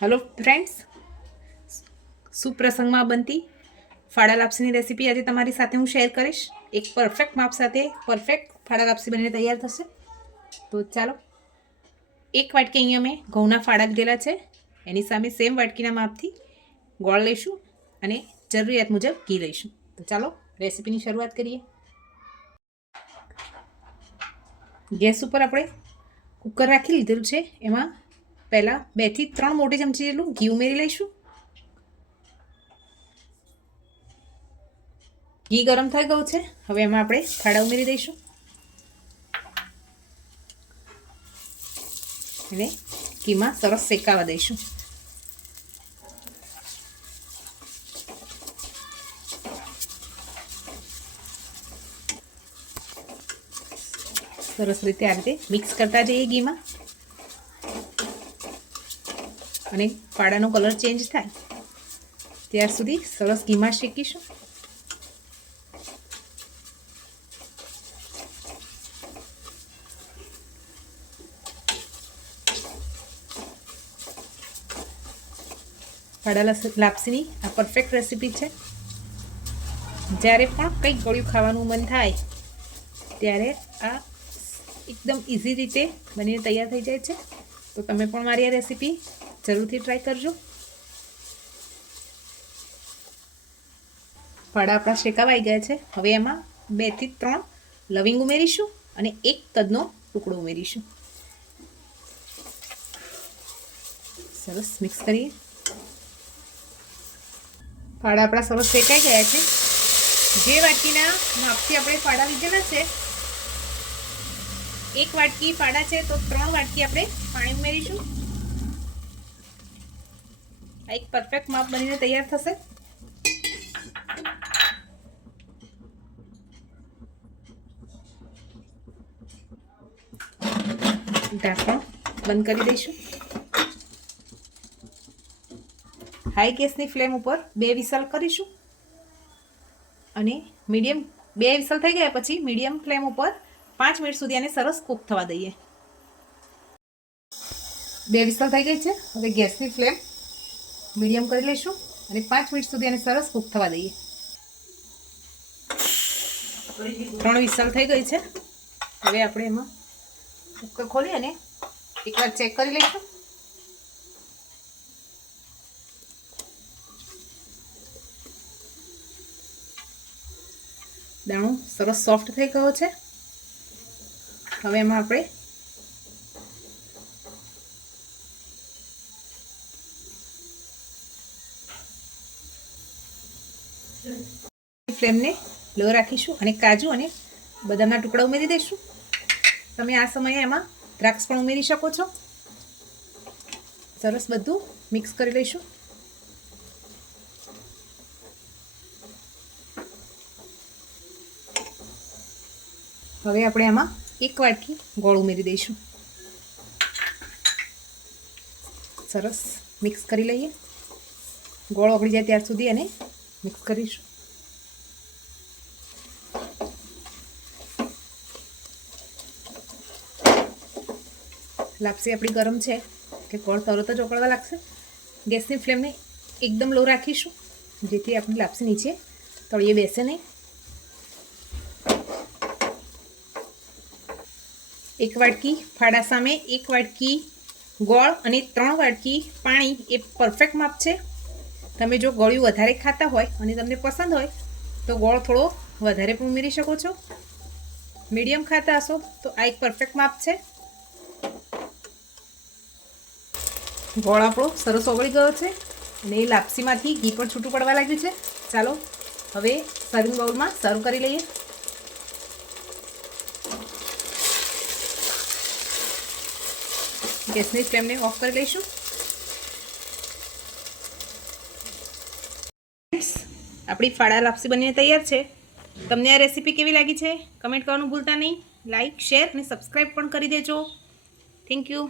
Hello friends, सुप्रसंगમાં બનતી ફાડા લાપસીની recipe આજે તમારી સાથે હું શેર કરીશ। એક પરફેક્ટ માપ સાથે પરફેક્ટ ફાડા લાપસી બનીને તૈયાર થશે। તો ચાલો, એક વાટકી અહીંયા મેં ઘઉંના ફાડા લીધેલા છે, એની સામે સેમ વાટકીના માપથી ગોળ લઈશું અને જરૂરિયાત મુજબ ઘી લઈશું। તો ચાલો રેસીપીની શરૂઆત કરીએ। ગેસ ઉપર આપણે કુકર રાખી લીધેલું છે, એમાં પહેલાં 2 થી 3 મોટી ચમચી જેટલું ઘી ઉમેરી લઈશું। ઘી ગરમ થઈ ગયું છે, હવે એમાં આપણે ફાડા ઉમેરી દઈશું અને ઘીમાં સરસ શેકાવા દઈશું। સરસ રીતે આ રીતે મિક્સ કરતા જઈએ ઘીમાં, અને ફાડાનો કલર ચેન્જ થાય ત્યાર સુધી સરસ ઘીમાં શેકીશું। ફાડા લાપસીની આ પરફેક્ટ રેસીપી છે। જ્યારે પણ કંઈક ગળ્યું ખાવાનું મન થાય ત્યારે આ એકદમ ઇઝી રીતે બનીને તૈયાર થઈ જાય છે। તો તમે પણ મારી આ રેસીપી જરૂરથી ટ્રાય કરજો। ફાડા આપણા શેકાવાઈ ગયા છે, હવે એમાં 2 થી 3 લવિંગ ઉમેરીશું અને 1 તજનો ટુકડો ઉમેરીશું। સરસ મિક્સ કરીએ। ફાડા આપણા સરસ શેકાઈ ગયા છે। જે વાટકીના માપથી આપણે ફાડા લીધેલા છે, 1 વાટકી ફાડા છે તો 3 વાટકી આપણે પાણી ઉમેરીશું। આ એક પરફેક્ટ માપ બનીને તૈયાર થશે। ઢાંકણ બંધ કરી દઈશું। હાઈ ગેસની ફ્લેમ ઉપર 2 વિસલ કરીશું અને મીડિયમ 2 વિસલ થઈ ગયા પછી મીડિયમ ફ્લેમ ઉપર 5 મિનિટ સુધી આને સરસ કૂક થવા દઈએ। 2 વિસલ થઈ ગઈ છે, હવે ગેસની ફ્લેમ મીડિયમ કરી લઈશું અને 5 મિનિટ સુધી આને સરસ કૂક થવા દઈએ। 3 વિસલ થઈ ગઈ છે, હવે આપણે એમાં કુકર ખોલી અને એકવાર ચેક કરી લઈશું। દાણો સરસ સોફ્ટ થઈ ગયો છે, હવે એમાં આપણે ફ્લેમને લો રાખીશું અને કાજુ અને બદામના ટુકડા ઉમેરી દઈશું। તમે આ સમયે એમાં દ્રાક્ષ પણ ઉમેરી શકો છો। સરસ બધું મિક્સ કરી લઈશું। હવે આપણે આમાં 1 વાટકી ગોળ ઉમેરી દઈશું। સરસ મિક્સ કરી લઈએ। ગોળ ઓગળી જાય ત્યાર સુધી એને મિક્સ કરીશું। લાપસી આપણી ગરમ છે કે ગોળ તરત જ ઓગળવા લાગશે। ગેસની ફ્લેમને એકદમ લો રાખીશું, જેથી આપણી લાપસી નીચે તળિયે બેસે નહીં। 1 વાટકી ફાડા સામે 1 વાટકી ગોળ અને 3 વાટકી પાણી એ પરફેક્ટ માપ છે। તમે જો ગળ્યું વધારે ખાતા હોય અને તમને પસંદ હોય તો ગોળ થોડો વધારે પણ ઉમેરી શકો છો। મીડિયમ ખાતા હશો તો આ એક પરફેક્ટ માપ છે। ગોળ આપણો સરસ ઓગળી ગયો છે અને એ લાપસીમાંથી ઘી પણ છૂટું પડવા લાગ્યું છે। ચાલો હવે સર્વિંગ બાઉલમાં સર્વ કરી લઈએ। ગેસની ફ્લેમને ઓફ કરી લઈશું। આપણી ફાડા લાપસી બનીને તૈયાર છે। તમને આ રેસીપી કેવી લાગી છે કમેન્ટ કરવાનું ભૂલતા નહીં। લાઈક, શેર અને સબસ્ક્રાઈબ પણ કરી દેજો। Thank you.